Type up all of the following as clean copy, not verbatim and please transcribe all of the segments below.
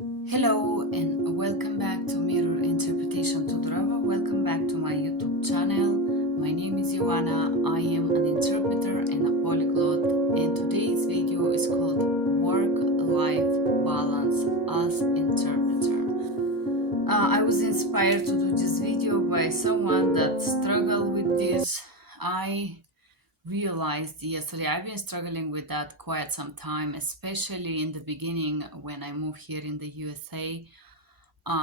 Hello and welcome back to Mirror Interpretation Todorova. Welcome back to my YouTube channel. My name is Joanna. I am an interpreter and a polyglot, and today's video is called Work-Life Balance as Interpreter. I was inspired to do this video by someone that struggled with this. I realized yesterday I've been struggling with that quite some time, especially in the beginning when I moved here in the USA.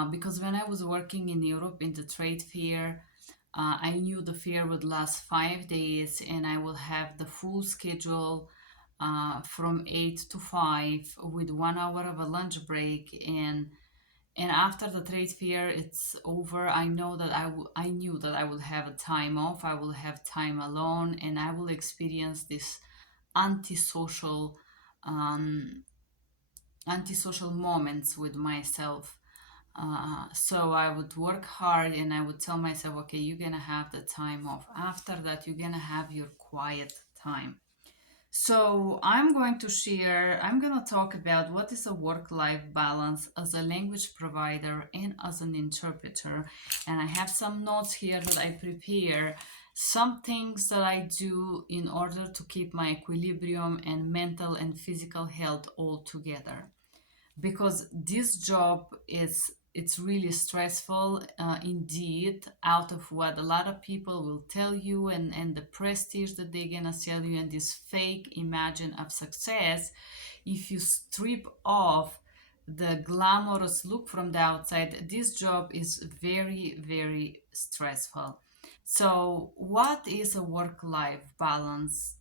Because when I was working in Europe in the trade fair, I knew the fair would last 5 days and I will have the full schedule from 8 to 5 with 1 hour of a lunch break. And after the trade fair it's over, I know that I knew that I will have a time off, I will have time alone, and I will experience this antisocial um, antisocial moments with myself. So I would work hard and I would tell myself, okay, you're gonna have the time off. After that, you're gonna have your quiet time. So I'm gonna talk about what is a work-life balance as a language provider and as an interpreter. And I have some notes here that I prepare, some things that I do in order to keep my equilibrium and mental and physical health all together, because this job is it's really stressful, indeed, out of what a lot of people will tell you, and the prestige that they're gonna sell you, and this fake imagine of success. If you strip off the glamorous look from the outside, this job is very, very stressful. So what is a work-life balance?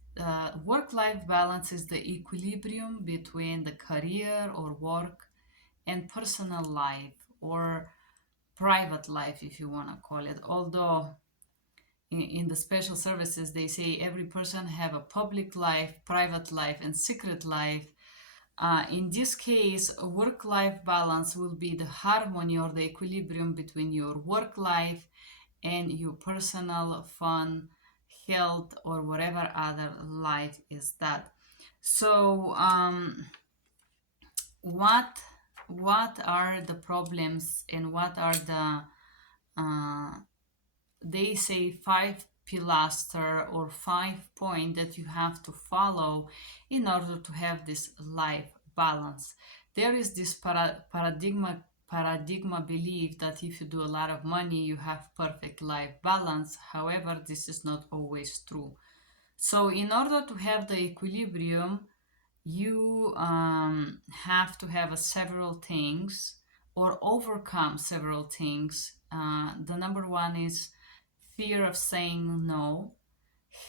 Work-life balance is the equilibrium between the career or work and personal life, or private life, if you want to call it. Although in the special services they say every person have a public life, private life, and secret life. In this case, a work-life balance will be the harmony or the equilibrium between your work life and your personal fun, health, or whatever other life is that. So, what what are the problems, and what are the uh, they say 5 pilaster or 5 point that you have to follow in order to have this life balance. There is this paradigma belief that if you do a lot of money you have perfect life balance. However, this is not always true. So in order to have the equilibrium, you have to have several things or overcome several things. The number one is fear of saying no,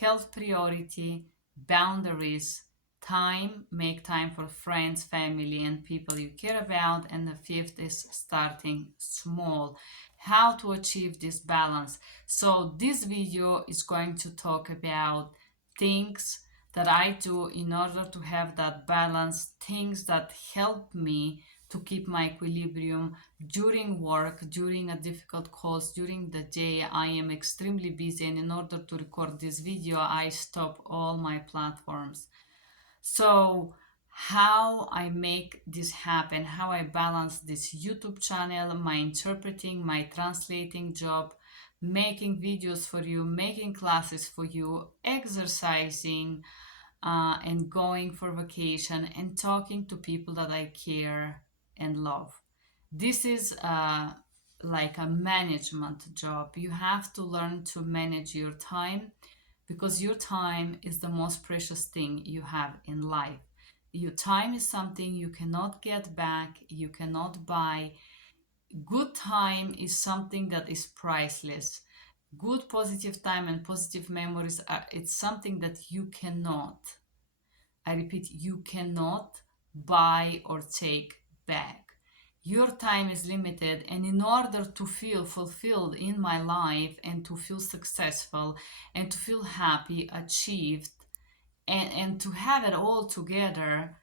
health priority, boundaries, time, make time for friends, family, and people you care about. And the fifth is starting small. How to achieve this balance. So, this video is going to talk about things that I do in order to have that balance, things that help me to keep my equilibrium during work, during a difficult calls, during the day. I am extremely busy, and in order to record this video, I stop all my platforms. So, how I make this happen, how I balance this YouTube channel, my interpreting, my translating job, making videos for you, making classes for you, exercising, and going for vacation, and talking to people that I care and love. This is like a management job. You have to learn to manage your time, because your time is the most precious thing you have in life. Your time is something you cannot get back, you cannot buy. Good time is something that is priceless. Good positive time and positive memories are it's something that you cannot, I repeat, you cannot buy or take back. Your time is limited, and in order to feel fulfilled in my life, and to feel successful, and to feel happy, achieved, and to have it all together,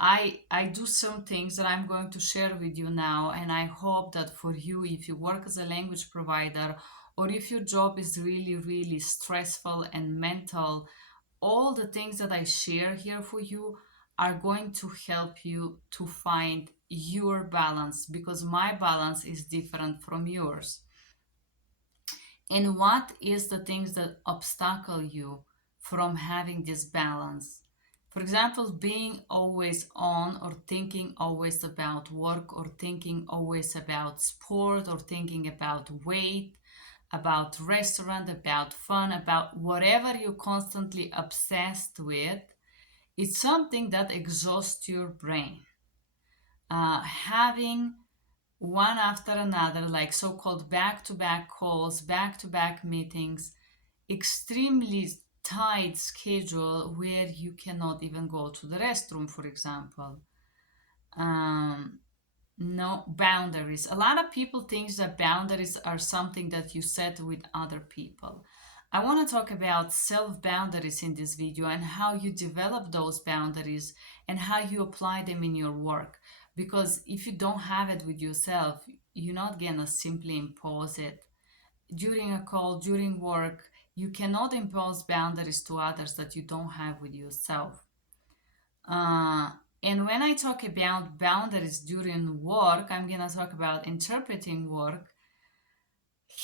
I do some things that I'm going to share with you now. And I hope that for you, if you work as a language provider, or if your job is really, really stressful and mental, all the things that I share here for you are going to help you to find your balance, because my balance is different from yours. And what is the things that obstacle you from having this balance? For example, being always on, or thinking always about work, or thinking always about sport, or thinking about weight, about restaurant, about fun, about whatever you're constantly obsessed with. It's something that exhausts your brain. Having one after another, like so called back to back calls, back to back meetings, extremely tight schedule where you cannot even go to the restroom, for example. Um, no boundaries. A lot of people think that boundaries are something that you set with other people. I want to talk about self boundaries in this video, and how you develop those boundaries and how you apply them in your work. Because if you don't have it with yourself, you're not gonna simply impose it during a call, during work. You cannot impose boundaries to others that you don't have with yourself. Uh, and when I talk about boundaries during work, I'm going to talk about interpreting work,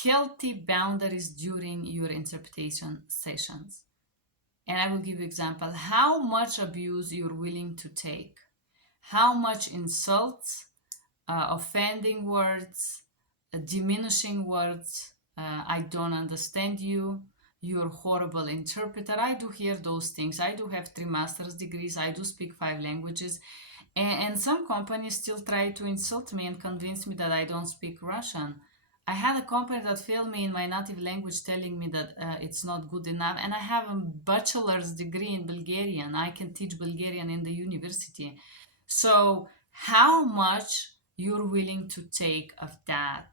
healthy boundaries during your interpretation sessions. And I will give you example how much abuse you're willing to take, how much insults, offending words, diminishing words, I don't understand you, you're a horrible interpreter. I do hear those things. I do have 3 master's degrees. I do speak 5 languages. And some companies still try to insult me and convince me that I don't speak Russian. I had a company that failed me in my native language, telling me that it's not good enough. And I have a bachelor's degree in Bulgarian. I can teach Bulgarian in the university. So, how much you're willing to take of that?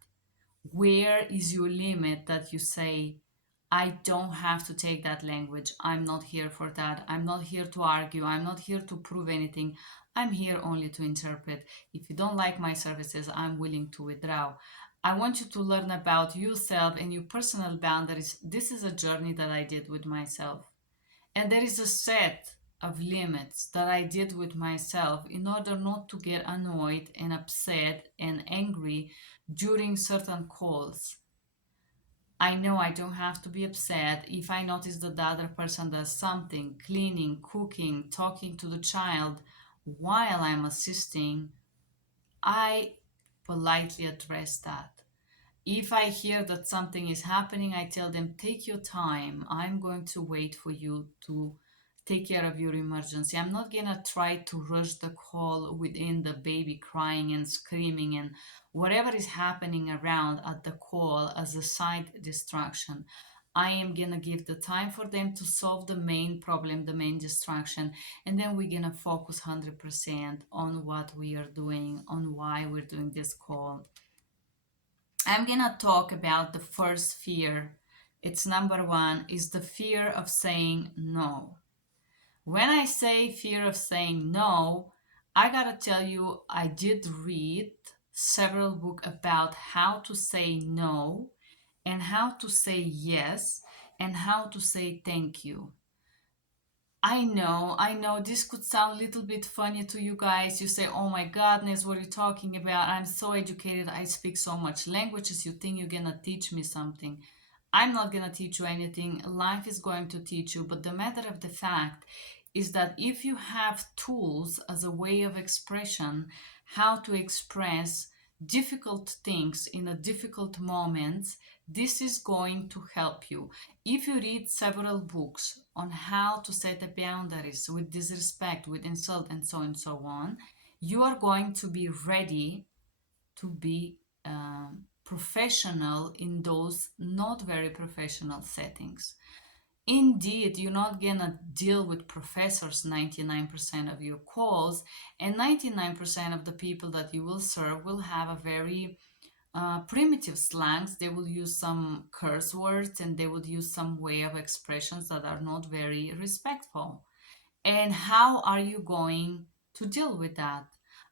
Where is your limit that you say, I don't have to take that language. I'm not here for that. I'm not here to argue. I'm not here to prove anything. I'm here only to interpret. If you don't like my services, I'm willing to withdraw. I want you to learn about yourself and your personal boundaries. This is a journey that I did with myself. And there is a set of limits that I did with myself in order not to get annoyed and upset and angry during certain calls. I know I don't have to be upset if I notice that the other person does something, cleaning, cooking, talking to the child while I'm assisting. I politely address that. If I hear that something is happening, I tell them, take your time. I'm going to wait for you to take care of your emergency. I'm not going to try to rush the call within the baby crying and screaming and whatever is happening around at the call as a side distraction. I am going to give the time for them to solve the main problem, the main distraction, and then we're going to focus 100% on what we are doing, on why we're doing this call. I'm gonna talk about the first fear. It's number one, is the fear of saying no. When I say fear of saying no, I gotta tell you, I did read several books about how to say no and how to say yes and how to say thank you. I know this could sound a little bit funny to you guys. You say, oh my goodness, what are you talking about? I'm so educated. I speak so much languages. You think you're gonna teach me something. I'm not gonna teach you anything. Life is going to teach you. But the matter of the fact is that if you have tools as a way of expression, how to express difficult things in a difficult moments, this is going to help you. If you read several books on how to set up boundaries with disrespect, with insult, and so on, you are going to be ready to be professional in those not very professional settings. Indeed, you're not gonna deal with professors 99% of your calls, and 99% of the people that you will serve will have a very primitive slangs. They will use some curse words and they will use some way of expressions that are not very respectful. And how are you going to deal with that?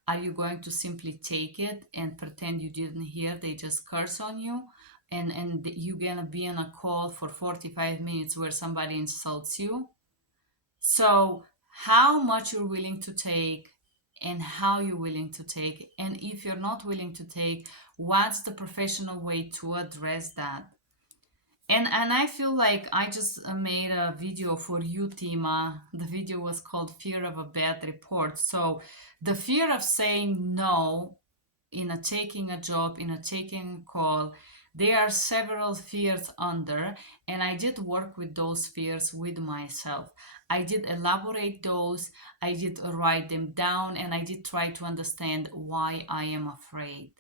Are you going to simply take it and pretend you didn't hear, they just curse on you? And you're gonna be on a call for 45 minutes where somebody insults you? So, how much you're willing to take and how you're willing to take. And if you're not willing to take, what's the professional way to address that? And I feel like I just made a video for you, Tima. The video was called Fear of a Bad Report. So the fear of saying no in a taking a job, in a taking a call, there are several fears under, and I did work with those fears with myself. I did elaborate those, I did write them down, and I did try to understand why I am afraid.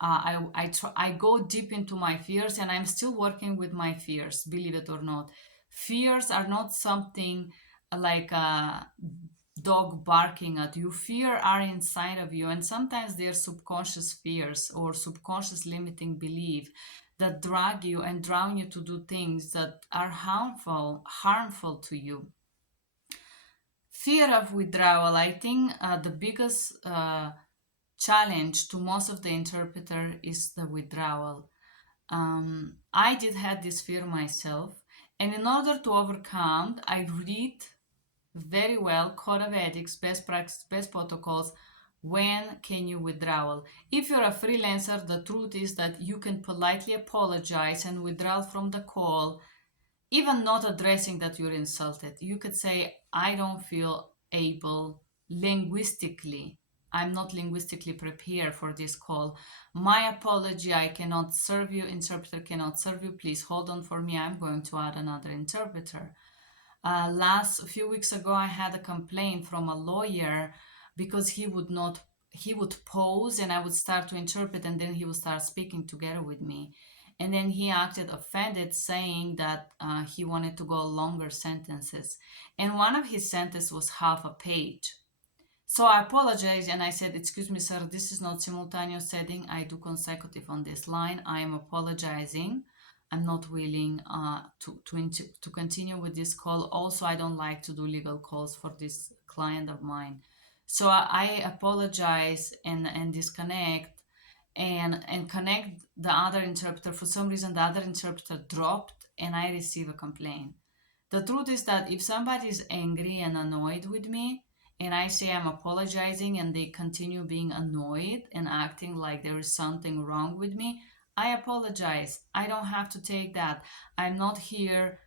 I go deep into my fears, and I'm still working with my fears, believe it or not. Fears are not something like a dog barking at you. Fear are inside of you, and sometimes they're subconscious fears or subconscious limiting belief that drag you and drown you to do things that are harmful to you. Fear of withdrawal, I think the biggest challenge to most of the interpreter is the withdrawal. I did have this fear myself, and in order to overcome, I read very well code of ethics, best practice, best protocols. When can you withdrawal? If you're a freelancer, the truth is that you can politely apologize and withdraw from the call, even not addressing that you're insulted. You could say, I don't feel able linguistically. I'm not linguistically prepared for this call. My apology, I cannot serve you. Interpreter cannot serve you. Please hold on for me. I'm going to add another interpreter. Last few weeks ago, I had a complaint from a lawyer because he would pause and I would start to interpret, and then he would start speaking together with me. And then he acted offended, saying that he wanted to go longer sentences. And one of his sentences was half a page. So I apologized and I said, excuse me, sir, this is not simultaneous setting. I do consecutive on this line. I am apologizing. I'm not willing to continue with this call. Also, I don't like to do legal calls for this client of mine. So I apologize and disconnect and connect the other interpreter. For some reason, the other interpreter dropped and I receive a complaint. The truth is that if somebody is angry and annoyed with me, and I say I'm apologizing and they continue being annoyed and acting like there is something wrong with me, I apologize. I don't have to take that. I'm not here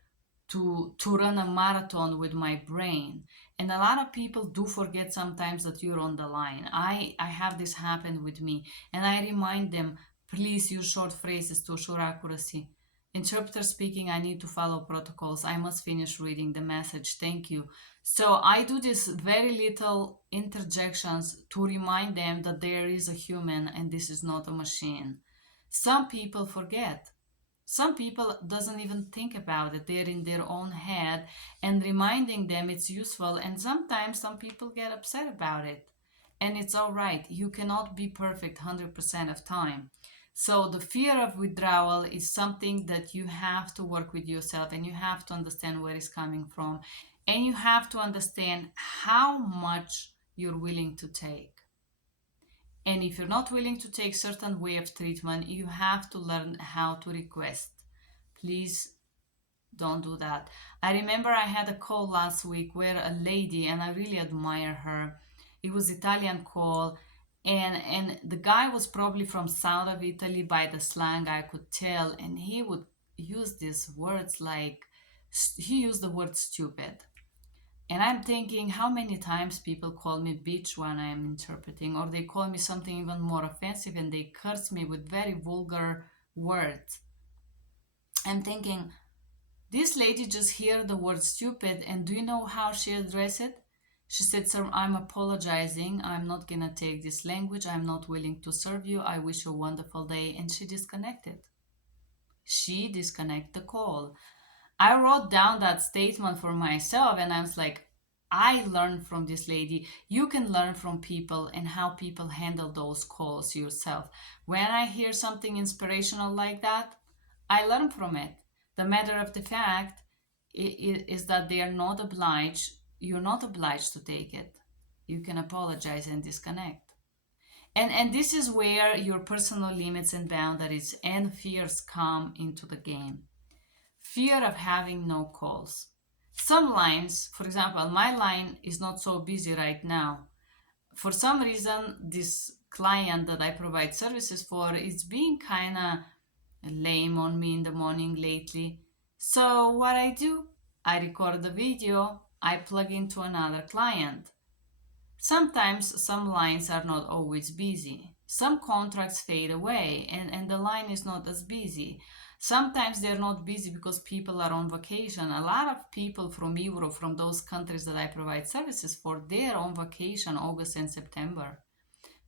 to run a marathon with my brain. And a lot of people do forget sometimes that you're on the line. I have this happen with me, and I remind them, please use short phrases to assure accuracy. Interpreter speaking, I need to follow protocols. I must finish reading the message. Thank you. So I do this very little interjections to remind them that there is a human and this is not a machine. Some people forget. Some people doesn't even think about it. They're in their own head, and reminding them it's useful, and sometimes some people get upset about it, and it's all right. You cannot be perfect 100% of time. So the fear of withdrawal is something that you have to work with yourself, and you have to understand where it's coming from, and you have to understand how much you're willing to take. And if you're not willing to take certain way of treatment, you have to learn how to request. Please don't do that. I remember I had a call last week where a lady, and I really admire her. It was Italian call, and the guy was probably from south of Italy by the slang I could tell, and he would use these words like he used the word stupid. And I'm thinking how many times people call me bitch when I'm interpreting, or they call me something even more offensive and they curse me with very vulgar words. I'm thinking, this lady just heard the word stupid, and do you know how she addressed it? She said, sir, I'm apologizing. I'm not going to take this language. I'm not willing to serve you. I wish you a wonderful day. And she disconnected. She disconnected the call. I wrote down that statement for myself, and I was like, I learned from this lady. You can learn from people and how people handle those calls yourself. When I hear something inspirational like that, I learn from it. The matter of the fact is that they are not obliged, you're not obliged to take it. You can apologize and disconnect. And this is where your personal limits and boundaries and fears come into the game. Fear of having no calls. Some lines, for example, my line is not so busy right now. For some reason, this client that I provide services for is being kind of lame on me in the morning lately. So what I do, I record the video, I plug into another client. Sometimes some lines are not always busy. Some contracts fade away and the line is not as busy. Sometimes they're not busy because people are on vacation. A lot of people from Europe, from those countries that I provide services for, they're on vacation August and September.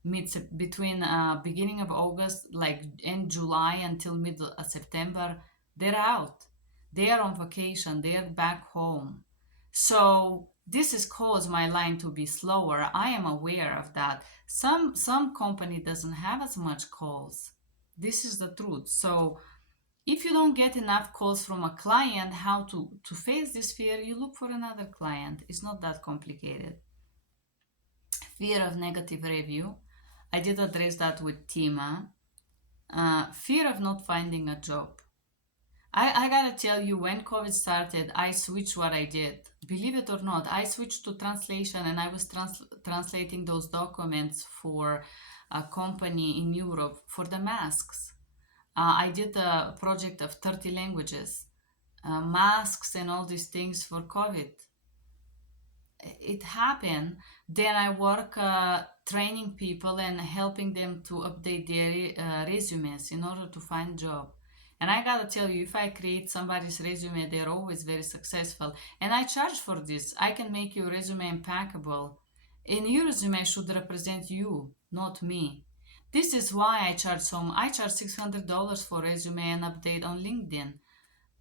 Between beginning of August, like in July until mid September, they're out. They are on vacation. They are back home. So this is caused my line to be slower. I am aware of that. Some company doesn't have as much calls. This is the truth. So if you don't get enough calls from a client, how to face this fear, you look for another client. It's not that complicated. Fear of negative review. I did address that with Tima. Fear of not finding a job. I gotta tell you, when COVID started, I switched what I did. Believe it or not, I switched to translation and I was translating those documents for a company in Europe for the masks. I did a project of 30 languages, masks and all these things for COVID. It happened. Then I work training people and helping them to update their resumes in order to find job. And I gotta tell you, if I create somebody's resume, they're always very successful. And I charge for this. I can make your resume impeccable. And your resume should represent you, not me. This is why I charge I charge $600 for resume and update on LinkedIn.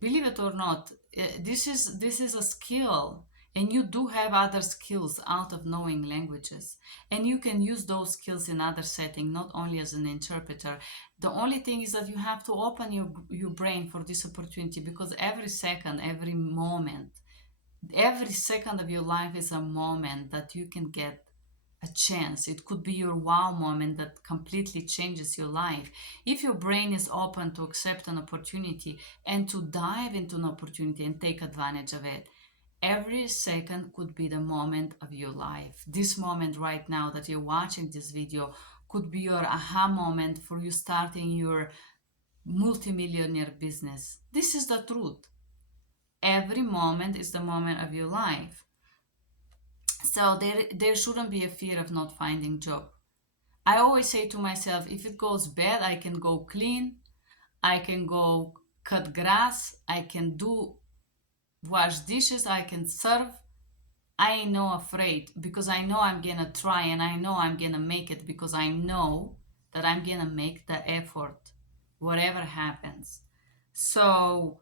Believe it or not, this is a skill, and you do have other skills out of knowing languages, and you can use those skills in other setting, not only as an interpreter. The only thing is that you have to open your brain for this opportunity, because every second, every second of your life is a moment that you can get a chance. It could be your wow moment that completely changes your life. If your brain is open to accept an opportunity and to dive into an opportunity and take advantage of it, every second could be the moment of your life. This moment right now that you're watching this video could be your aha moment for you starting your multimillionaire business. This is the truth. Every moment is the moment of your life. So there shouldn't be a fear of not finding job. I always say to myself, if it goes bad, I can go clean, I can go cut grass, I can do wash dishes, I can serve. I ain't no afraid, because I know I'm gonna try, and I know I'm gonna make it, because I know that I'm gonna make the effort, whatever happens. So,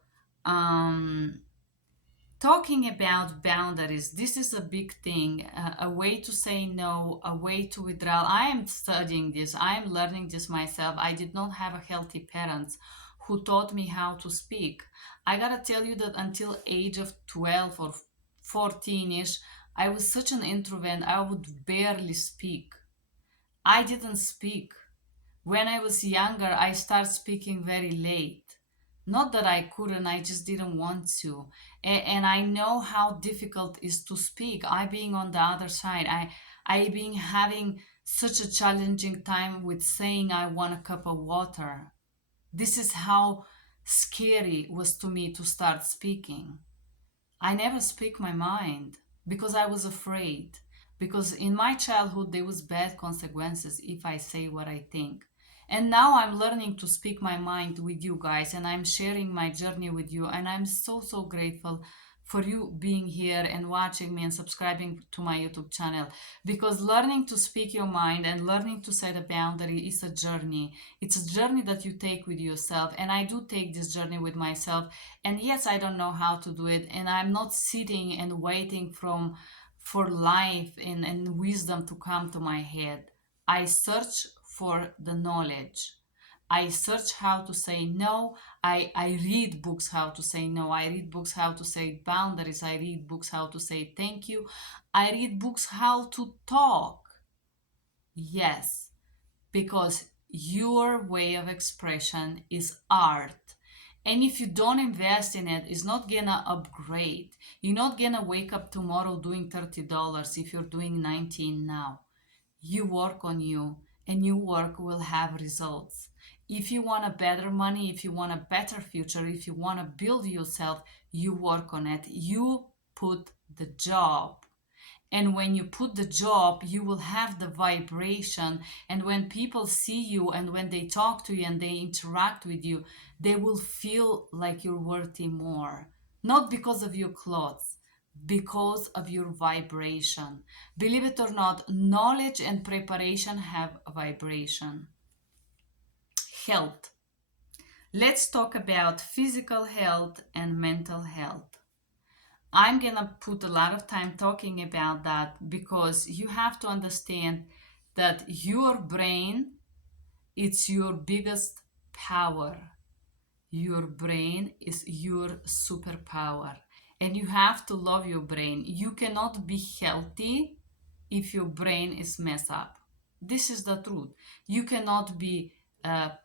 talking about boundaries, this is a big thing, a way to say no, a way to withdraw. I am studying this, I am learning this myself. I did not have a healthy parents who taught me how to speak. I gotta tell you that until age of 12 or 14ish, I was such an introvert. I would barely speak. I didn't speak. When I was younger, I started speaking very late. Not that I couldn't, I just didn't want to. And I know how difficult it is to speak. I being on the other side, I being having such a challenging time with saying I want a cup of water. This is how scary it was to me to start speaking. I never speak my mind because I was afraid. Because in my childhood there was bad consequences if I say what I think. And now I'm learning to speak my mind with you guys, and I'm sharing my journey with you, and I'm so grateful for you being here and watching me and subscribing to my YouTube channel, because learning to speak your mind and learning to set a boundary is a journey. It's a journey that you take with yourself, and I do take this journey with myself. And yes, I don't know how to do it, and I'm not sitting and waiting for life and wisdom to come to my head. I search for the knowledge. I search how to say no. I read books how to say no. I read books how to say boundaries. I read books how to say thank you. I read books how to talk. Yes, because your way of expression is art. And if you don't invest in it, it's not gonna upgrade. You're not gonna wake up tomorrow doing $30 if you're doing 19 now. you work on you, and your work will have results. If you want a better money, if you want a better future, if you want to build yourself, you work on it. You put the job. And when you put the job, you will have the vibration. And when people see you and when they talk to you and they interact with you, they will feel like you're worthy more. Not because of your clothes, because of your vibration. Believe it or not, knowledge and preparation have a vibration. Health. Let's talk about physical health and mental health. I'm gonna put a lot of time talking about that because you have to understand that your brain, it's your biggest power. Your brain is your superpower, and you have to love your brain. You cannot be healthy if your brain is messed up. This is the truth. You cannot be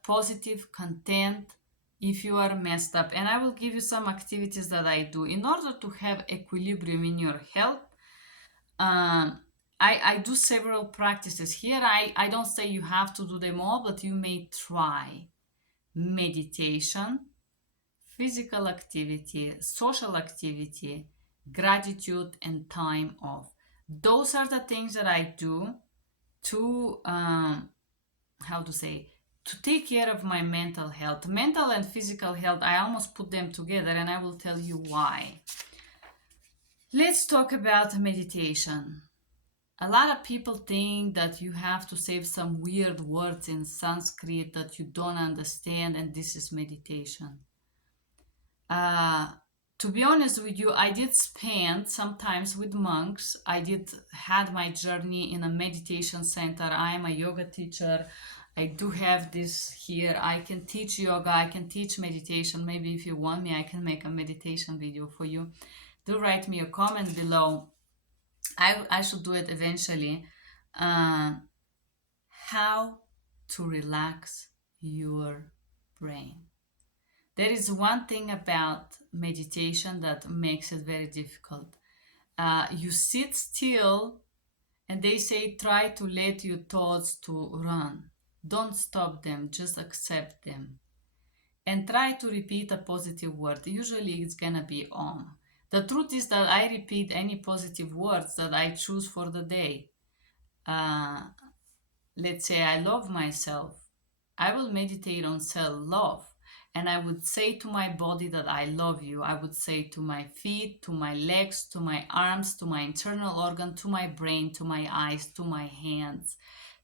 positive, content if you are messed up. And I will give you some activities that I do in order to have equilibrium in your health. I do several practices here. I don't say you have to do them all, but you may try meditation, physical activity, social activity, gratitude, and time off. Those are the things that I do to, how to say, to take care of my mental health. Mental and physical health, I almost put them together, and I will tell you why. Let's talk about meditation. A lot of people think that you have to say some weird words in Sanskrit that you don't understand, and this is meditation. Uh, to be honest with you, I did spend sometimes with monks. I did had my journey in a meditation center. I am a yoga teacher. I do have this here. I can teach yoga. I can teach meditation. Maybe if you want me, I can make a meditation video for you. Do write me a comment below. I should do it eventually. How to relax your brain. There is one thing about meditation that makes it very difficult. You sit still, and they say try to let your thoughts to run. Don't stop them, just accept them. And try to repeat a positive word. Usually it's gonna be Om. The truth is that I repeat any positive words that I choose for the day. Uh, let's say I love myself. I will meditate on self love, and I would say to my body that I love you. I would say to my feet, to my legs, to my arms, to my internal organ, to my brain, to my eyes, to my hands,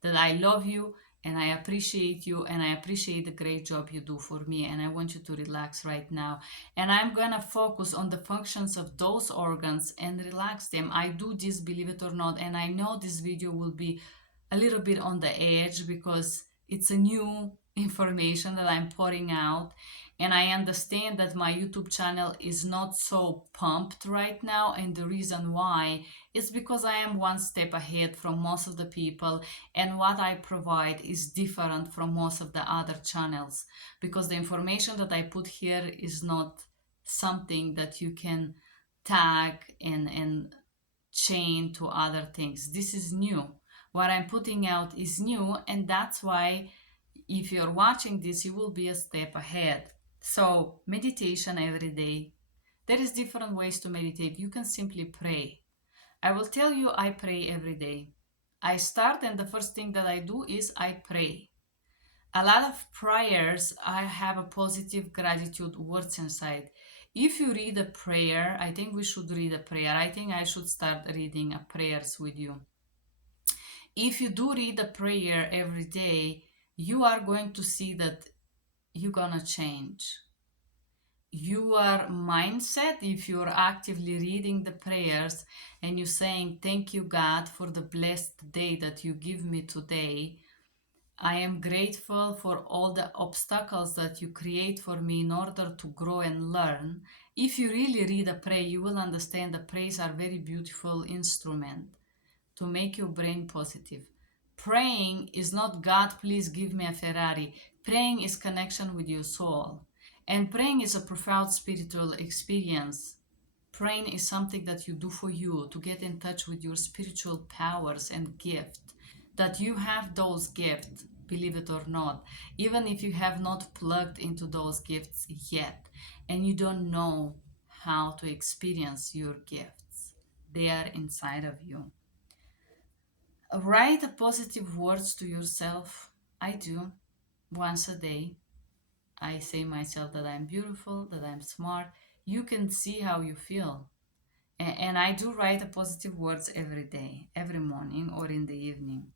that I love you and I appreciate you and I appreciate the great job you do for me, and I want you to relax right now. And I'm gonna focus on the functions of those organs and relax them. I do this, believe it or not, and I know this video will be a little bit on the edge because it's a new information that I'm pouring out, and I understand that my YouTube channel is not so pumped right now, and the reason why is because I am one step ahead from most of the people, and what I provide is different from most of the other channels, because the information that I put here is not something that you can tag and chain to other things. This is new. What I'm putting out is new, and that's why if you're watching this, you will be a step ahead. So, meditation every day. There is different ways to meditate. You can simply pray. I will tell you, I pray every day. I start, and the first thing that I do is I pray. A lot of prayers, I have a positive gratitude words inside. If you read a prayer, I think we should read a prayer. I think I should start reading prayers with you. If you do read a prayer every day, you are going to see that you're gonna change your mindset. If you're actively reading the prayers and you're saying, thank you, God, for the blessed day that you give me today. I am grateful for all the obstacles that you create for me in order to grow and learn. If you really read a prayer, you will understand the prayers are very beautiful instrument to make your brain positive. Praying is not God, please give me a Ferrari. Praying is connection with your soul. And praying is a profound spiritual experience. Praying is something that you do for you to get in touch with your spiritual powers and gift that you have those gifts, believe it or not, even if you have not plugged into those gifts yet and you don't know how to experience your gifts. They are inside of you. Write a positive words to yourself. I do once a day. I say myself that I'm beautiful, that I'm smart. You can see how you feel. And I do write a positive words every day, every morning or in the evening.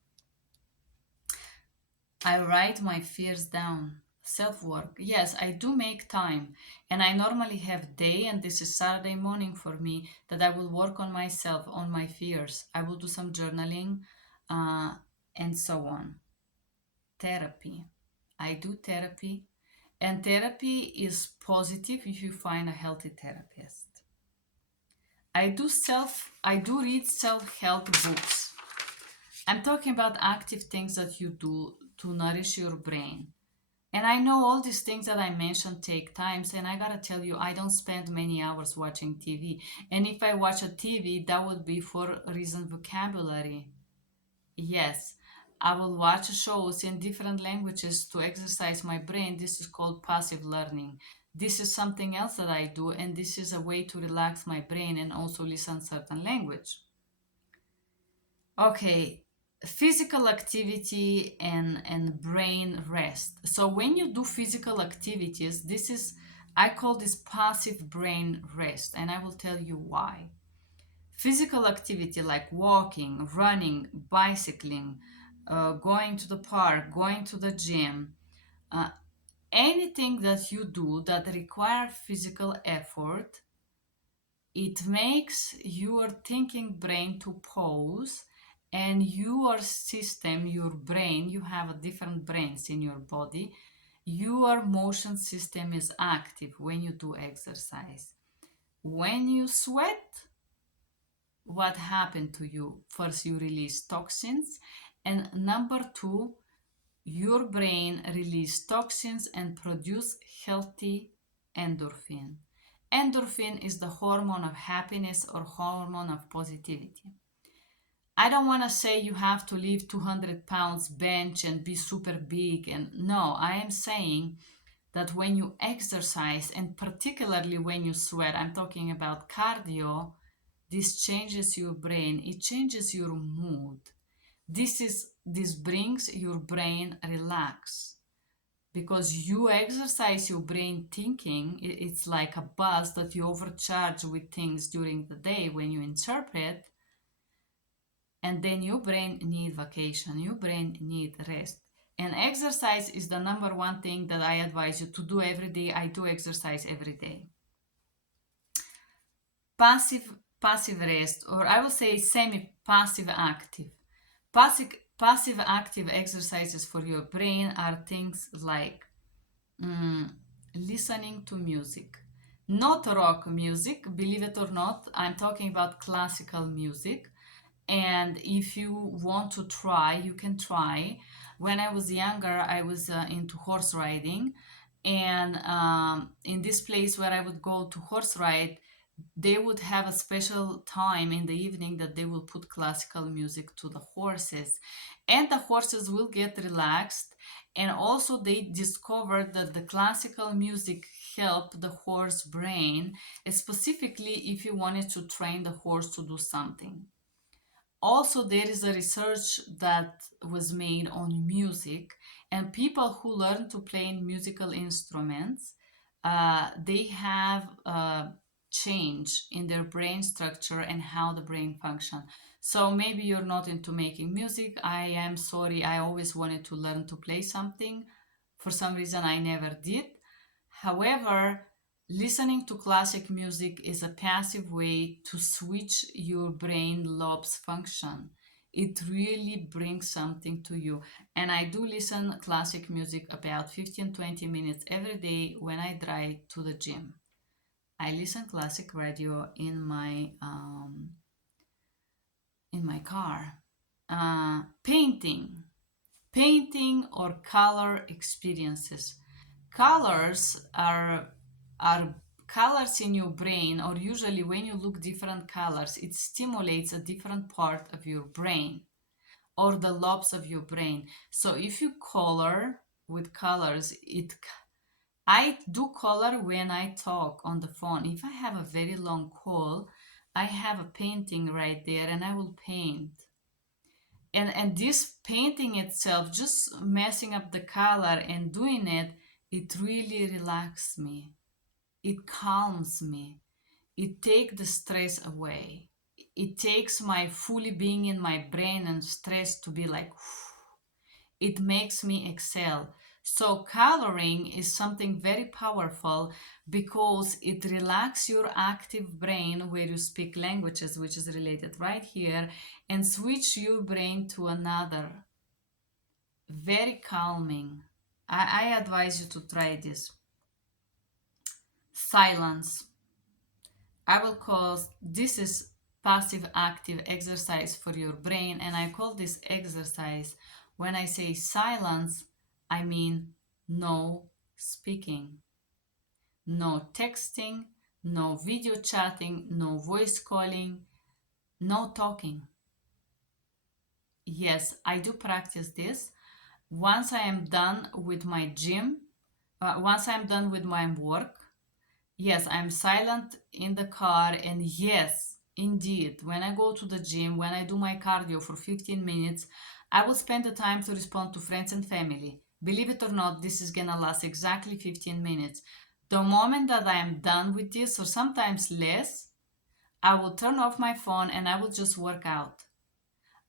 I write my fears down. Self work. Yes, I do make time. And I normally have day, and this is Saturday morning for me, that I will work on myself, on my fears. I will do some journaling uh, and so on. Therapy. I do therapy. And therapy is positive if you find a healthy therapist. I do read self-help books. I'm talking about active things that you do to nourish your brain. And I know all these things that I mentioned take times, and I gotta tell you, I don't spend many hours watching TV. And if I watch a TV, that would be for reason vocabulary. Yes, I will watch shows in different languages to exercise my brain. This is called passive learning. This is something else that I do, and this is a way to relax my brain and also listen certain language. Okay, physical activity and brain rest. So when you do physical activities, this is I call this passive brain rest, and I will tell you why. Physical activity like walking, running, bicycling, going to the park, going to the gym, uh, anything that you do that require physical effort, it makes your thinking brain to pause, and your system, your brain, you have a different brains in your body, your motion system is active when you do exercise. When you sweat, what happened to you? First, you release toxins, and number two, your brain release toxins and produce healthy endorphin. Endorphin is the hormone of happiness or hormone of positivity. I don't want to say you have to lift 200 pounds bench and be super big, and no, I am saying that when you exercise, and particularly when you sweat, I'm talking about cardio, this changes your brain, it changes your mood. This brings your brain relax, because you exercise your brain thinking. It's like a bus that you overcharge with things during the day when you interpret, and then your brain need vacation, your brain need rest. And exercise is the number one thing that I advise you to do every day. I do exercise every day. Passive rest, or I will say semi passive active. Passive active exercises for your brain are things like mm, listening to music. Not rock music, believe it or not, I'm talking about classical music. And if you want to try, you can try. When I was younger, I was into horse riding, and in this place where I would go to horse ride, they would have a special time in the evening that they will put classical music to the horses, and the horses will get relaxed. And also they discovered that the classical music help the horse brain, specifically if you wanted to train the horse to do something. Also, there is a research that was made on music, and people who learn to play musical instruments, they have change in their brain structure and how the brain function. So maybe you're not into making music. I am sorry, I always wanted to learn to play something. For some reason, I never did. However, listening to classic music is a passive way to switch your brain lobes function. It really brings something to you. And I do listen classic music about 15-20 minutes every day when I drive to the gym. I listen classic radio in my car. Painting or color experiences. Colors are colors in your brain, or usually when you look different colors, it stimulates a different part of your brain. or the lobes of your brain. So if you color with colors, I do color when I talk on the phone. If I have a very long call, I have a painting right there and I will paint. And this painting itself, just messing up the color and doing it, it really relaxes me. It calms me. It takes the stress away. It takes my fully being in my brain and stress to be like, it makes me excel. So coloring is something very powerful because it relaxes your active brain where you speak languages, which is related right here, and switch your brain to another. Very calming. I advise you to try this. Silence. I will call this is passive active exercise for your brain, and I call this exercise, when I say silence, I mean no speaking, no texting, no video chatting, no voice calling, no talking. Yes, I do practice this. Once I am done with my gym, once I'm done with my work, yes, I'm silent in the car, and yes, indeed, when I go to the gym, when I do my cardio for 15 minutes, I will spend the time to respond to friends and family. Believe it or not, this is gonna last exactly 15 minutes. The moment that I am done with this, or sometimes less, I will turn off my phone and I will just work out.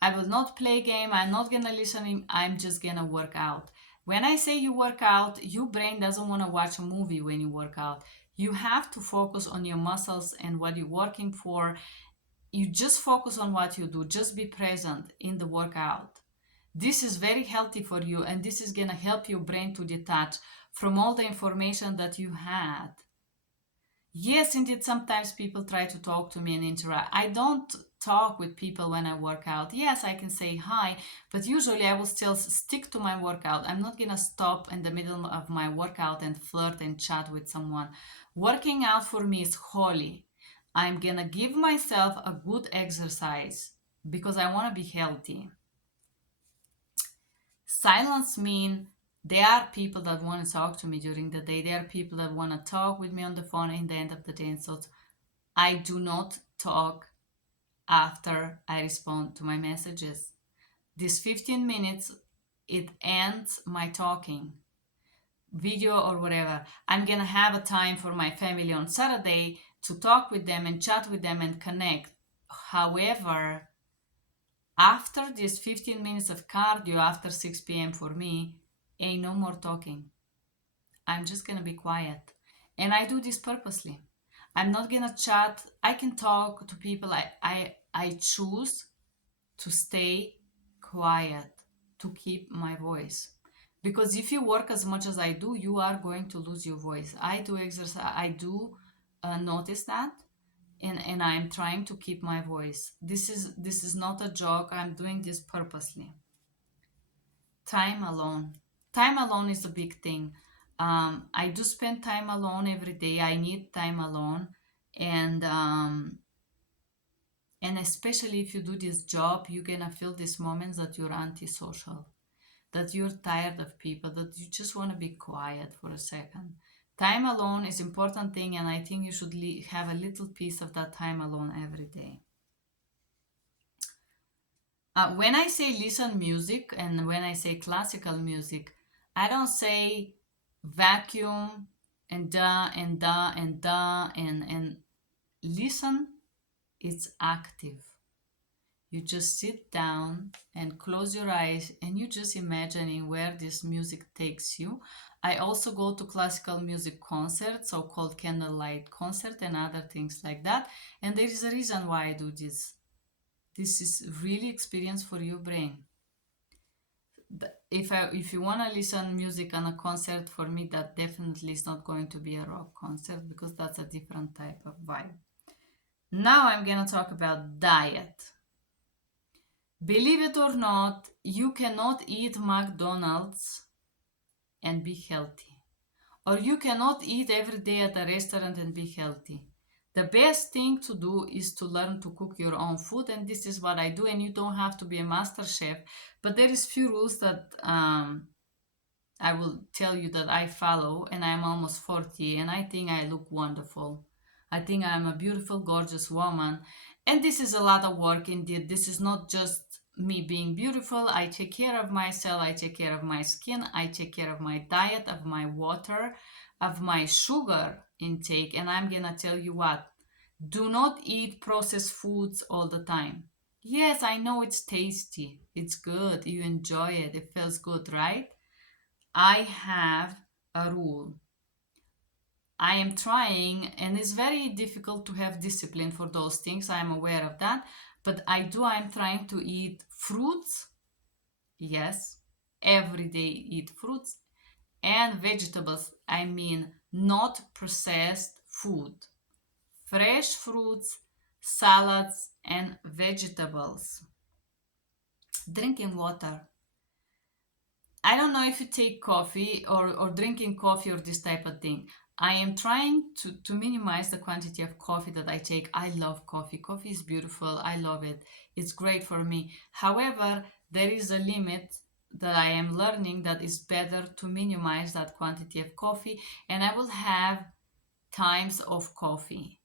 I will not play game. I'm not gonna listen. I'm just gonna work out. When I say you work out, your brain doesn't want to watch a movie when you work out. You have to focus on your muscles and what you're working for. You just focus on what you do. Just be present in the workout. This is very healthy for you, and this is gonna help your brain to detach from all the information that you had. Yes, indeed, sometimes people try to talk to me and interact. I don't talk with people when I work out. Yes, I can say hi, but usually I will still stick to my workout. I'm not gonna stop in the middle of my workout and flirt and chat with someone. Working out for me is holy. I'm gonna give myself a good exercise because I wanna be healthy. Silence means there are people that want to talk to me during the day. There are people that want to talk with me on the phone in the end of the day. And so I do not talk after I respond to my messages. This 15 minutes, it ends my talking, video or whatever. I'm gonna have a time for my family on Saturday to talk with them and chat with them and connect. However, after this 15 minutes of cardio, after 6 p.m. for me, ain't no more talking. I'm just gonna be quiet. And I do this purposely. I'm not gonna chat. I can talk to people. I choose to stay quiet, to keep my voice. Because if you work as much as I do, you are going to lose your voice. I do exercise, I do notice that, and I'm trying to keep my voice. This is not a joke. I'm doing this purposely. Time alone. Time alone is a big thing. I do spend time alone every day. I need time alone, and and especially if you do this job, you're gonna feel these moments that you're antisocial, that you're tired of people, that you just want to be quiet for a second. Time alone is important thing, and I think you should have a little piece of that time alone every day. When I say listen music and when I say classical music, I don't say vacuum and da and da and da and listen. It's active. You just sit down and close your eyes and you just imagining where this music takes you. I also go to classical music concerts, so-called candlelight concert and other things like that. And there is a reason why I do this. This is really experience for your brain. If you want to listen music on a concert, for me that definitely is not going to be a rock concert because that's a different type of vibe. Now I'm gonna talk about diet. Believe it or not, you cannot eat McDonald's and be healthy, or you cannot eat every day at a restaurant and be healthy. The best thing to do is to learn to cook your own food, and this is what I do. And you don't have to be a master chef, but there is few rules that I will tell you that I follow, and I'm almost 40, and I think I look wonderful. I think I'm a beautiful, gorgeous woman, and this is a lot of work indeed. This is not just me being beautiful. I take care of myself, I take care of my skin, I take care of my diet, of my water, of my sugar intake, and I'm gonna tell you what, do not eat processed foods all the time. Yes, I know it's tasty, it's good, you enjoy it, it feels good, right? I have a rule. I am trying, and it's very difficult to have discipline for those things. I'm aware of that. But I'm trying to eat fruits. Yes, every day eat fruits and vegetables. I mean, not processed food. Fresh fruits, salads, and vegetables. Drinking water. I don't know if you take coffee or drinking coffee or this type of thing. I am trying to minimize the quantity of coffee that I take. I love coffee. Coffee is beautiful. I love it. It's great for me. However, there is a limit that I am learning that is better to minimize that quantity of coffee. And I will have times of coffee,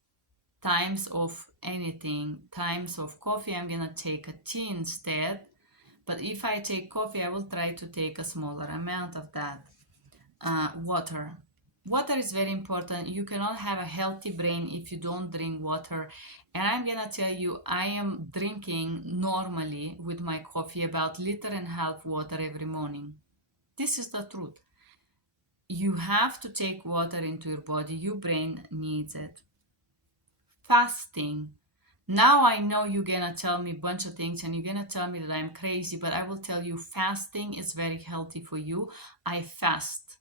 times of anything, times of coffee. I'm going to take a tea instead, but if I take coffee, I will try to take a smaller amount of that. Water. Water is very important. You cannot have a healthy brain if you don't drink water. And I'm gonna tell you, I am drinking normally with my coffee about liter and a half water every morning. This is the truth. You have to take water into your body. Your brain needs it. Fasting. Now I know you're gonna tell me a bunch of things and you're gonna tell me that I'm crazy, but I will tell you fasting is very healthy for you. I fast.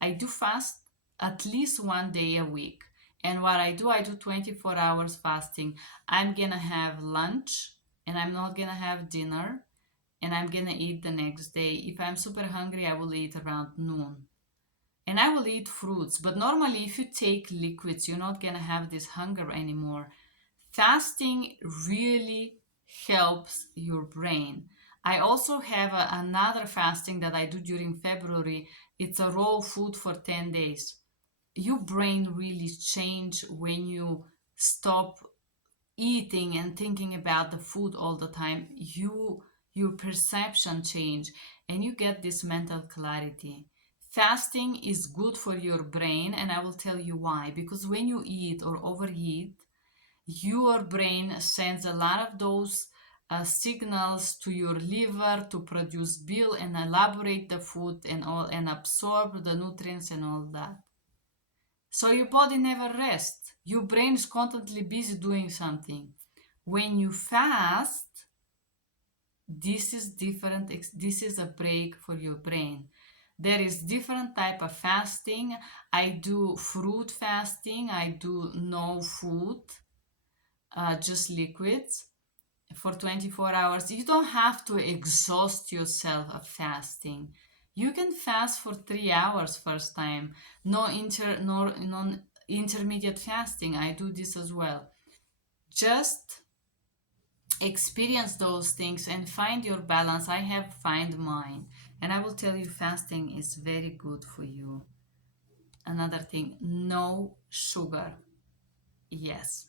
I do fast at least 1 day a week. And what I do 24 hours fasting. I'm gonna have lunch and I'm not gonna have dinner and I'm gonna eat the next day. If I'm super hungry, I will eat around noon. And I will eat fruits, but normally if you take liquids, you're not gonna have this hunger anymore. Fasting really helps your brain. I also have another fasting that I do during February. It's a raw food for 10 days. Your brain really change when you stop eating and thinking about the food all the time. Your perception change and you get this mental clarity. Fasting is good for your brain, and I will tell you why. Because when you eat or overeat, your brain sends a lot of those signals to your liver to produce bile and elaborate the food and all and absorb the nutrients and all that. So your body never rests. Your brain is constantly busy doing something. When you fast, this is different. This is a break for your brain. There is different type of fasting. I do fruit fasting. I do no food, just liquids for 24 hours. You don't have to exhaust yourself of fasting. You can fast for 3 hours first time. No intermediate fasting. I do this as well. Just experience those things and find your balance. I have find mine, and I will tell you fasting is very good for you. Another thing, no sugar. Yes,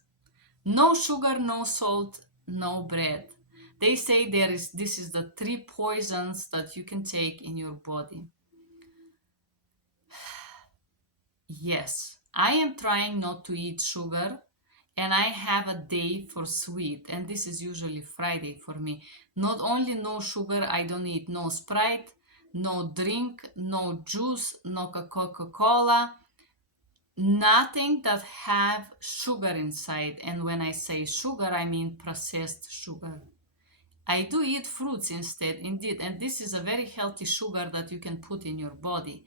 no sugar, no salt, no bread. They say this is the three poisons that you can take in your body. Yes, I am trying not to eat sugar, and I have a day for sweet, and this is usually Friday for me. Not only no sugar, I don't eat no Sprite, no drink, no juice, no Coca-Cola, nothing that have sugar inside. And when I say sugar, I mean processed sugar. I do eat fruits instead, indeed, and this is a very healthy sugar that you can put in your body.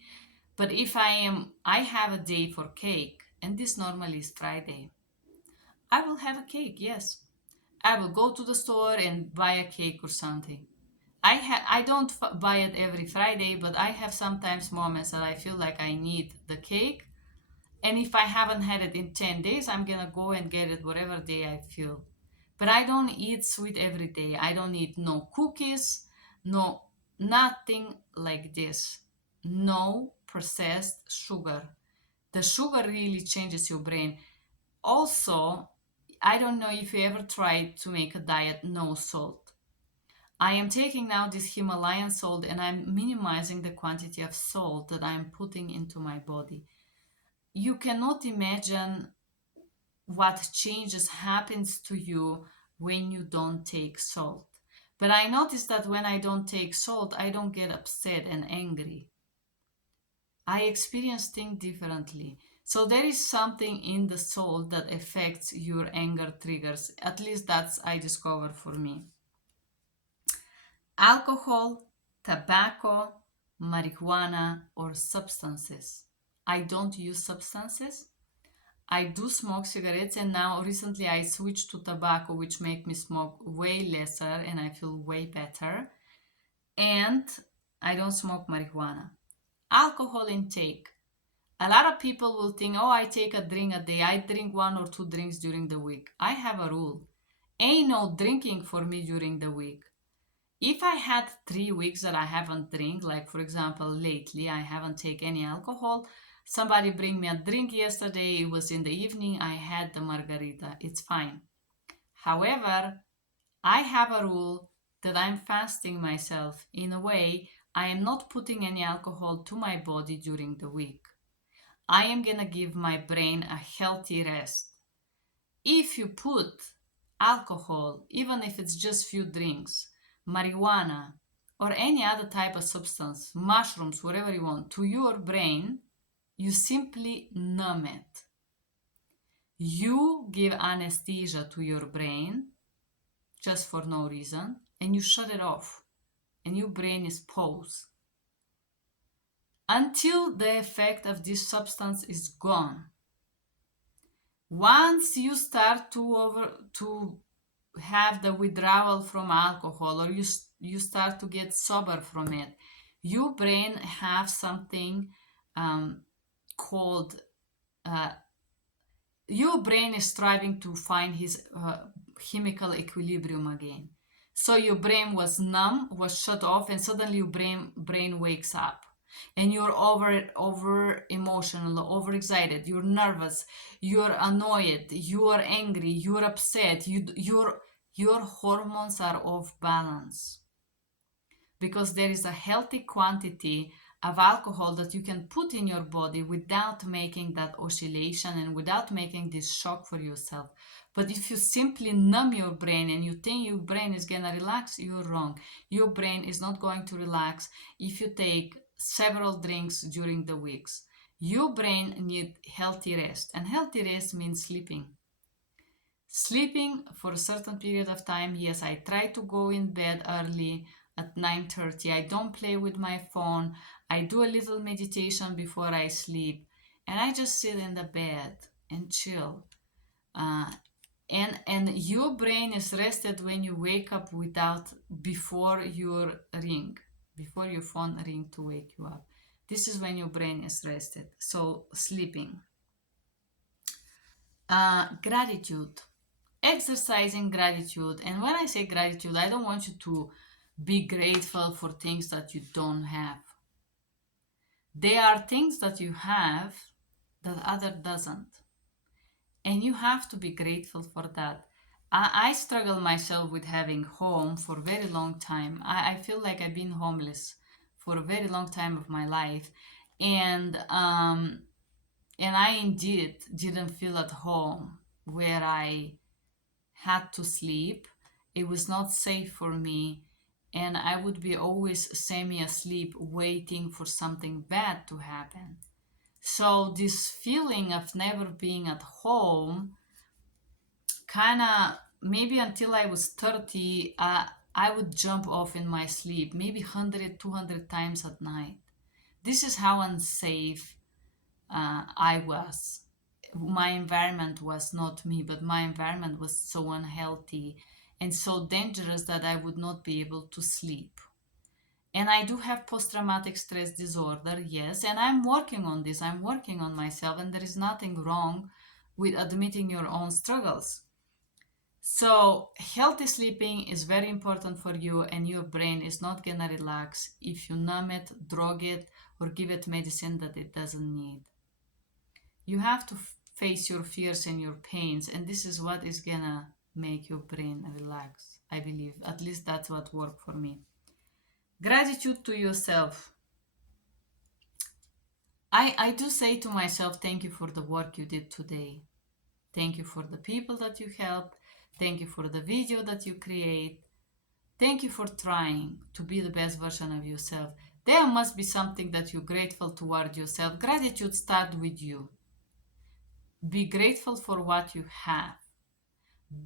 But if I have a day for cake, and this normally is Friday, I will have a cake, yes. I will go to the store and buy a cake or something. I don't buy it every Friday, but I have sometimes moments that I feel like I need the cake, And if I haven't had it in 10 days, I'm gonna go and get it whatever day I feel. But I don't eat sweet every day. I don't eat no cookies, no nothing like this. No processed sugar. The sugar really changes your brain. Also, I don't know if you ever tried to make a diet no salt. I am taking now this Himalayan salt and I'm minimizing the quantity of salt that I'm putting into my body. You cannot imagine what changes happens to you when you don't take salt. But I notice that when I don't take salt, I don't get upset and angry. I experience things differently. So there is something in the salt that affects your anger triggers. At least that's I discovered for me. Alcohol, tobacco, marijuana, or substances. I don't use substances. I do smoke cigarettes, and now recently I switched to tobacco, which make me smoke way lesser and I feel way better. And I don't smoke marijuana. Alcohol intake. A lot of people will think, oh, I take a drink a day. I drink 1 or 2 drinks during the week. I have a rule. Ain't no drinking for me during the week. If I had 3 weeks that I haven't drink, like for example, lately I haven't taken any alcohol, somebody bring me a drink yesterday, it was in the evening, I had the margarita, it's fine. However, I have a rule that I'm fasting myself. In a way, I am not putting any alcohol to my body during the week. I am gonna give my brain a healthy rest. If you put alcohol, even if it's just few drinks, marijuana, or any other type of substance, mushrooms, whatever you want, to your brain, you simply numb it. You give anesthesia to your brain just for no reason, and you shut it off, and your brain is paused until the effect of this substance is gone. Once you start to have the withdrawal from alcohol, or you start to get sober from it, your brain have something called your brain is striving to find his chemical equilibrium again. So your brain was numb, was shut off, and suddenly your brain wakes up, and you're over emotional, over excited, you're nervous, you're annoyed, you're angry, you're upset, your hormones are off balance because there is a healthy quantity of alcohol that you can put in your body without making that oscillation and without making this shock for yourself. But if you simply numb your brain and you think your brain is gonna relax, you're wrong. Your brain is not going to relax if you take several drinks during the weeks. Your brain needs healthy rest, and healthy rest means sleeping. Sleeping for a certain period of time. Yes, I try to go in bed early at 9:30. I don't play with my phone. I do a little meditation before I sleep, and I just sit in the bed and chill. Uh, and your brain is rested when you wake up without before your phone ring to wake you up. This is when your brain is rested. So sleeping. Gratitude. Exercising gratitude. And when I say gratitude, I don't want you to be grateful for things that you don't have. There are things that you have that other doesn't, and you have to be grateful for that. I struggle myself with having home for a very long time. I feel like I've been homeless for a very long time of my life, and I indeed didn't feel at home where I had to sleep. It was not safe for me, and I would be always semi asleep waiting for something bad to happen. So, this feeling of never being at home kind of maybe until I was 30, I would jump off in my sleep, maybe 100, 200 times at night. This is how unsafe I was. My environment was not me, but my environment was so unhealthy and so dangerous that I would not be able to sleep. And I do have post-traumatic stress disorder, yes, and I'm working on this. I'm working on myself, and there is nothing wrong with admitting your own struggles. So, healthy sleeping is very important for you, and your brain is not gonna relax if you numb it, drug it, or give it medicine that it doesn't need. You have to face your fears and your pains, and this is what is gonna make your brain relax, I believe. At least that's what worked for me. Gratitude to yourself. I do say to myself, thank you for the work you did today. Thank you for the people that you helped. Thank you for the video that you create. Thank you for trying to be the best version of yourself. There must be something that you're grateful toward yourself. Gratitude starts with you. Be grateful for what you have.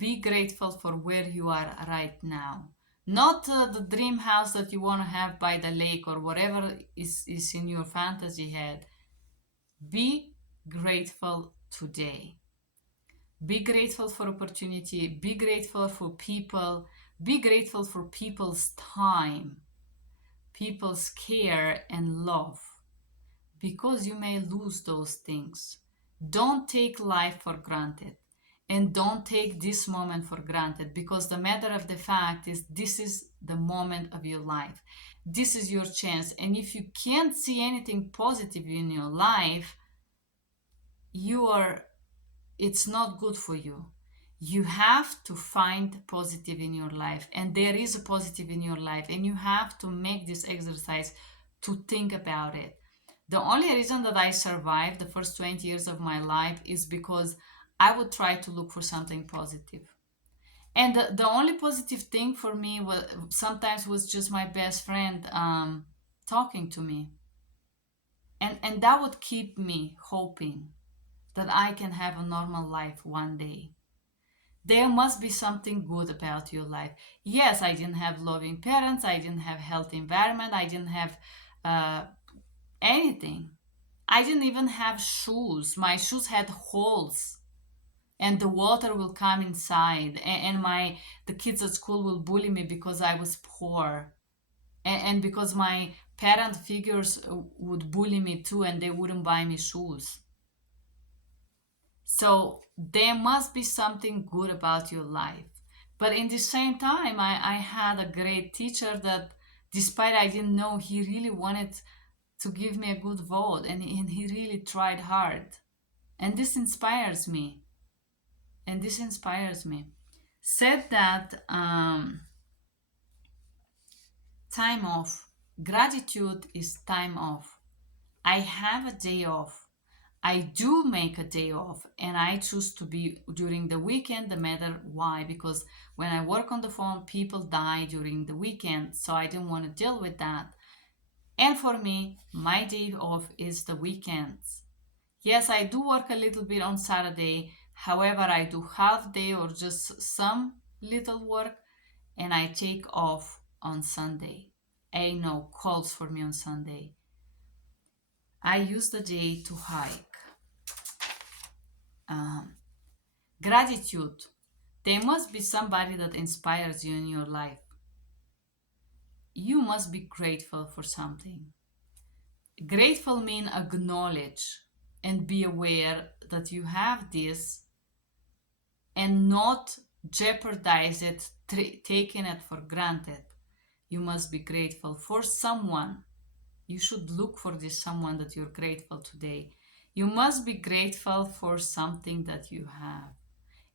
Be grateful for where you are right now. Not the dream house that you want to have by the lake or whatever is in your fantasy head. Be grateful today. Be grateful for opportunity. Be grateful for people. Be grateful for people's time, people's care and love, because you may lose those things. Don't take life for granted, and don't take this moment for granted, because the matter of the fact is this is the moment of your life. This is your chance, and if you can't see anything positive in your life, it's not good for you. You have to find positive in your life, and there is a positive in your life, and you have to make this exercise to think about it. The only reason that I survived the first 20 years of my life is because I would try to look for something positive. And the only positive thing for me was just my best friend talking to me. And that would keep me hoping that I can have a normal life one day. There must be something good about your life. Yes, I didn't have loving parents, I didn't have healthy environment, I didn't have anything. I didn't even have shoes. My shoes had holes, and the water will come inside, and the kids at school will bully me because I was poor, and because my parent figures would bully me too, and they wouldn't buy me shoes. So there must be something good about your life. But in the same time, I had a great teacher that, despite I didn't know, he really wanted to give me a good vote, and he really tried hard. And this inspires me. And this inspires me. Said that time off. Gratitude is time off. I have a day off. I do make a day off, and I choose to be during the weekend, no matter why, because when I work on the phone, people die during the weekend, so I didn't want to deal with that. And for me, my day off is the weekends. Yes, I do work a little bit on Saturday. However, I do half day or just some little work, and I take off on Sunday. Ain't no calls for me on Sunday. I use the day to hike. Gratitude. There must be somebody that inspires you in your life. You must be grateful for something. Grateful means acknowledge and be aware that you have this, and not jeopardize it, taking it for granted. You must be grateful for someone. You should look for this someone that you're grateful today. You must be grateful for something that you have.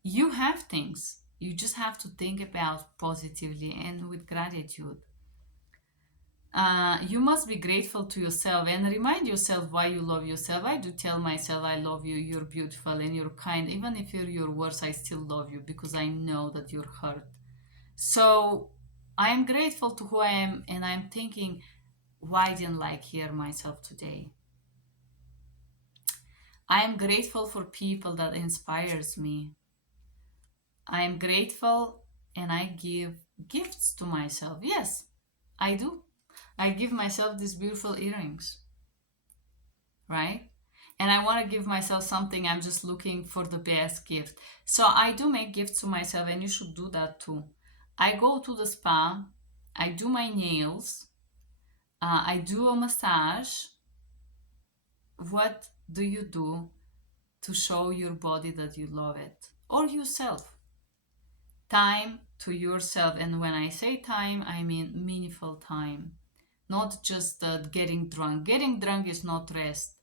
You have things. You just have to think about positively and with gratitude. You must be grateful to yourself and remind yourself why you love yourself. I do tell myself, I love you, you're beautiful and you're kind. Even if you're your worst, I still love you because I know that you're hurt. So I'm grateful to who I am, and I'm thinking, why didn't I hear myself today? I'm grateful for people that inspires me. I'm grateful, and I give gifts to myself. Yes, I do. I give myself these beautiful earrings, right? And I want to give myself something. I'm just looking for the best gift. So I do make gifts to myself, and you should do that too. I go to the spa, I do my nails, I do a massage. What do you do to show your body that you love it or yourself? Time to yourself. And when I say time, I mean meaningful time, not just getting drunk. Getting drunk is not rest.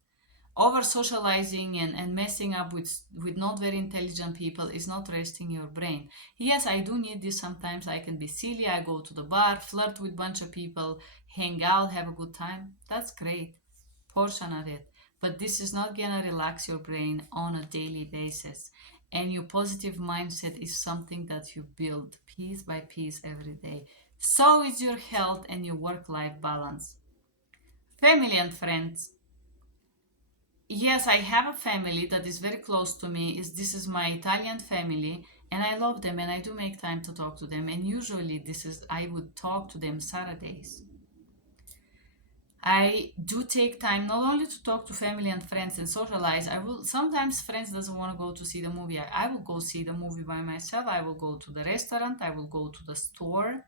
Over socializing and messing up with not very intelligent people is not resting your brain. Yes, I do need this sometimes. I can be silly. I go to the bar, flirt with bunch of people, hang out, have a good time. That's great. Portion of it. But this is not gonna relax your brain on a daily basis. And your positive mindset is something that you build piece by piece every day. So is your health and your work-life balance. Family and friends. Yes, I have a family that is very close to me. This is my Italian family, and I love them, and I do make time to talk to them. And usually, this is I would talk to them Saturdays. I do take time not only to talk to family and friends and socialize. I will sometimes friends doesn't want to go to see the movie. I will go see the movie by myself. I will go to the restaurant. I will go to the store.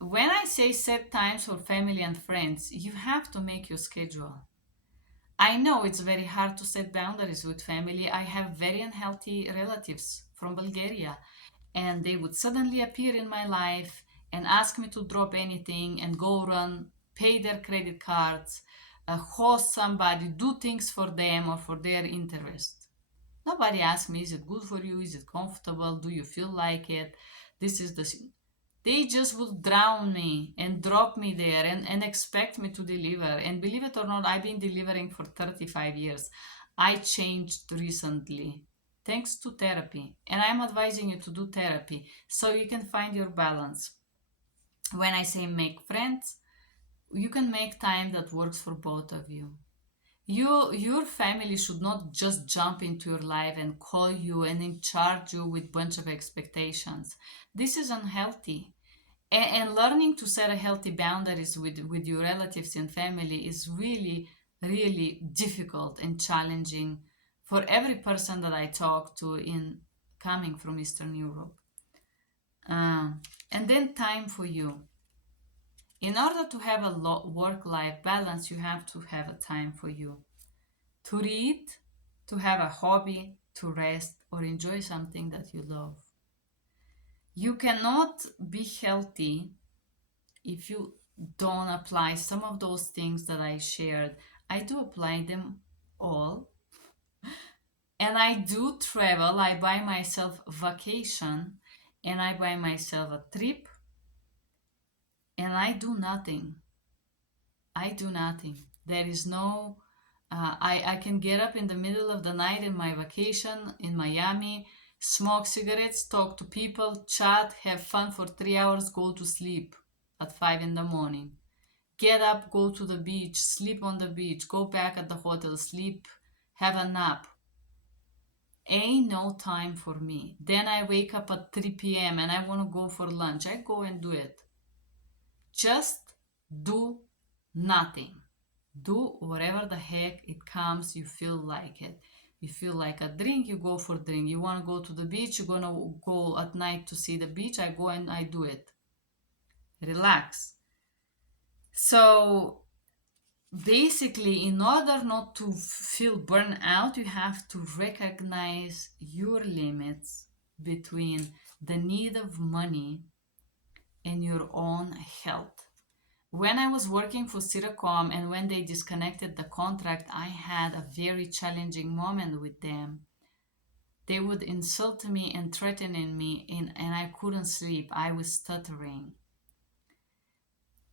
When I say set times for family and friends, you have to make your schedule. I know it's very hard to set boundaries with family. I have very unhealthy relatives from Bulgaria, and they would suddenly appear in my life and ask me to drop anything and go run, pay their credit cards, host somebody, do things for them or for their interest. Nobody asked me, is it good for you? Is it comfortable? Do you feel like it? This is the they just would drown me and drop me there and expect me to deliver. And believe it or not, I've been delivering for 35 years. I changed recently thanks to therapy. And I'm advising you to do therapy so you can find your balance. When I say make friends, you can make time that works for both of you. Your family should not just jump into your life and call you and in charge you with bunch of expectations. This is unhealthy. And learning to set a healthy boundaries with your relatives and family is really, really difficult and challenging for every person that I talk to in coming from Eastern Europe. Uh, and then time for you. In order to have a work-life balance, you have to have a time for you. To read, to have a hobby, to rest, or enjoy something that you love. You cannot be healthy if you don't apply some of those things that I shared. I do apply them all. And I do travel. I buy myself vacation and I buy myself a trip and I do nothing. I do nothing. There is no, I can get up in the middle of the night in my vacation in Miami, smoke cigarettes, talk to people, chat, have fun for 3 hours, go to sleep at 5 in the morning. Get up, go to the beach, sleep on the beach, go back at the hotel, sleep, have a nap. Ain't no time for me. Then I wake up at 3 p.m. and I want to go for lunch. I go and do it. Just do nothing. Do whatever the heck it comes, you feel like it. You feel like a drink, you go for drink. You want to go to the beach, you're going to go at night to see the beach. I go and I do it. Relax. So basically, in order not to feel burnt out, you have to recognize your limits between the need of money and your own health. When I was working for Siracom and when they disconnected the contract, I had a very challenging moment with them. They would insult me and threaten me, and I couldn't sleep. I was stuttering.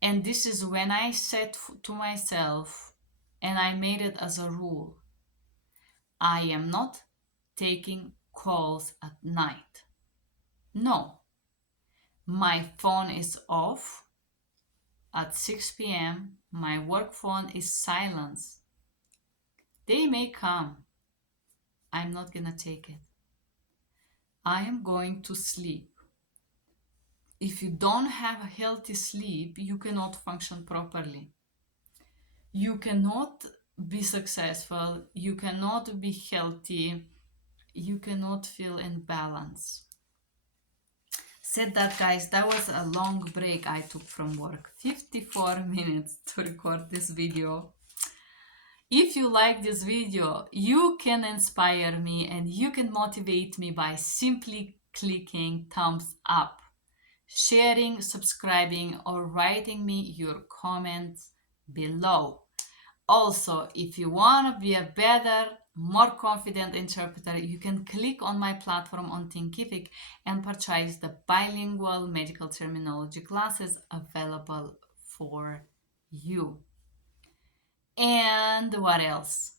And this is when I said to myself, and I made it as a rule, I am not taking calls at night. No, my phone is off at 6 p.m. My work phone is silenced. They may come. I'm not gonna take it. I am going to sleep. If you don't have a healthy sleep, you cannot function properly. You cannot be successful. You cannot be healthy. You cannot feel in balance. said that, guys, that was a long break I took from work. 54 minutes to record this video. If you like this video, you can inspire me and you can motivate me by simply clicking thumbs up, sharing, subscribing, or writing me your comments below. Also, if you want to be a better, more confident interpreter, you can click on my platform on Thinkific and purchase the bilingual medical terminology classes available for you. And what else?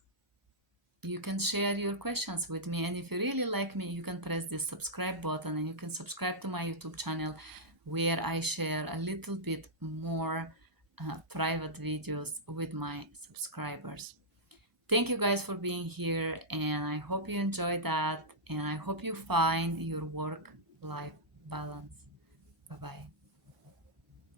You can share your questions with me, and if you really like me, you can press this subscribe button and you can subscribe to my YouTube channel where I share a little bit more private videos with my subscribers. Thank you guys for being here, and I hope you enjoyed that, and I hope you find your work-life balance. Bye-bye.